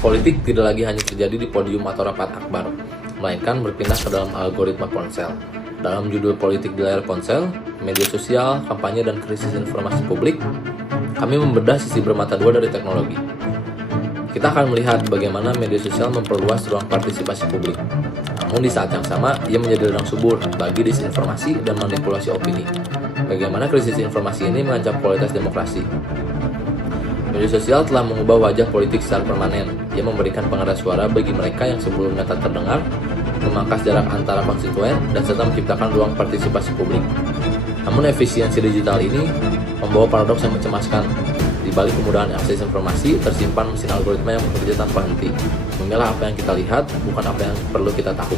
Politik tidak lagi hanya terjadi di podium atau rapat akbar, melainkan berpindah ke dalam algoritma ponsel. Dalam judul Politik di Layar Ponsel, Media Sosial, Kampanye, dan Krisis Informasi Publik, kami membedah sisi bermata dua dari teknologi. Kita akan melihat bagaimana media sosial memperluas ruang partisipasi publik. Namun di saat yang sama, ia menjadi ladang subur bagi disinformasi dan manipulasi opini. Bagaimana krisis informasi ini mengancam kualitas demokrasi. Media sosial telah mengubah wajah politik secara permanen. Ia memberikan pengeras suara bagi mereka yang sebelumnya tak terdengar, memangkas jarak antara konstituen, dan serta menciptakan ruang partisipasi publik. Namun efisiensi digital ini membawa paradoks yang mencemaskan. Di balik kemudahan akses informasi, tersimpan mesin algoritma yang bekerja tanpa henti. Memilah apa yang kita lihat, bukan apa yang perlu kita tahu.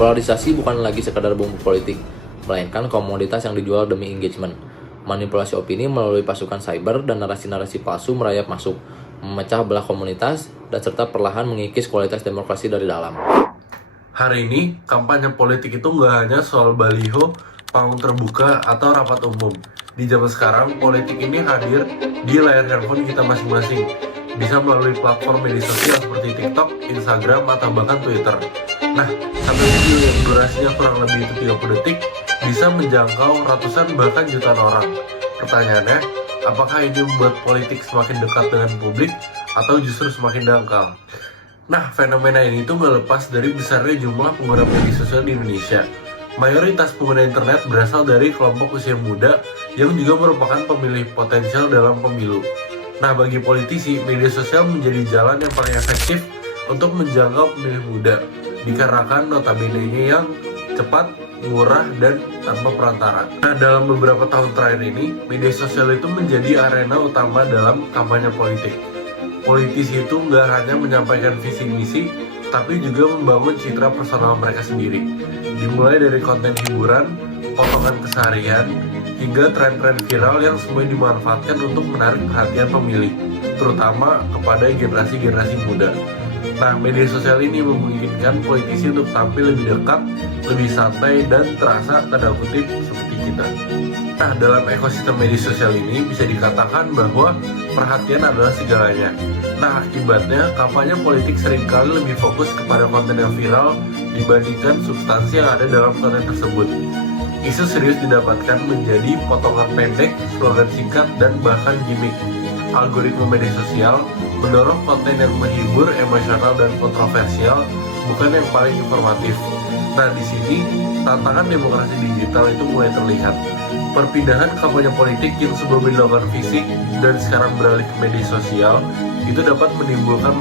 Polarisasi bukan lagi sekadar bumbu politik, melainkan komoditas yang dijual demi engagement. Manipulasi opini melalui pasukan cyber dan narasi-narasi palsu merayap masuk, memecah belah komunitas, dan serta perlahan mengikis kualitas demokrasi dari dalam. Hari ini, kampanye politik itu nggak hanya soal baliho, panggung terbuka, atau rapat umum. Di zaman sekarang, politik ini hadir di layar handphone kita masing-masing. Bisa melalui platform media sosial seperti TikTok, Instagram, atau bahkan Twitter. Nah, satu video yang durasinya kurang lebih 30 detik bisa menjangkau ratusan bahkan jutaan orang. Pertanyaannya, apakah ini membuat politik semakin dekat dengan publik atau justru semakin dangkal? Nah, fenomena ini tuh nggak lepas dari besarnya jumlah pengguna media sosial di Indonesia. Mayoritas pengguna internet berasal dari kelompok usia muda yang juga merupakan pemilih potensial dalam pemilu. Nah, bagi politisi, media sosial menjadi jalan yang paling efektif untuk menjangkau pemilih muda, dikarenakan notabene-nya yang cepat, murah, dan tanpa perantara. Nah, dalam beberapa tahun terakhir ini, media sosial itu menjadi arena utama dalam kampanye politik. Politisi itu nggak hanya menyampaikan visi misi, tapi juga membangun citra personal mereka sendiri. Dimulai dari konten hiburan, potongan keseharian, hingga tren-tren viral yang semuanya dimanfaatkan untuk menarik perhatian pemilih, terutama kepada generasi-generasi muda. Nah, media sosial ini memungkinkan politisi untuk tampil lebih dekat, lebih santai, dan terasa tanda kutip seperti kita. Nah, dalam ekosistem media sosial ini bisa dikatakan bahwa perhatian adalah segalanya. Nah, akibatnya kampanye politik seringkali lebih fokus kepada konten yang viral dibandingkan substansi yang ada dalam konten tersebut. Isu serius didapatkan menjadi potongan pendek, slogan singkat, dan bahkan gimmick. Algoritma media sosial mendorong konten yang menghibur, emosional, dan kontroversial, bukan yang paling informatif. Nah, di sini tantangan demokrasi digital itu mulai terlihat. Perpindahan kampanye politik yang sebelumnya dilakukan fisik dan sekarang beralih ke media sosial itu dapat menimbulkan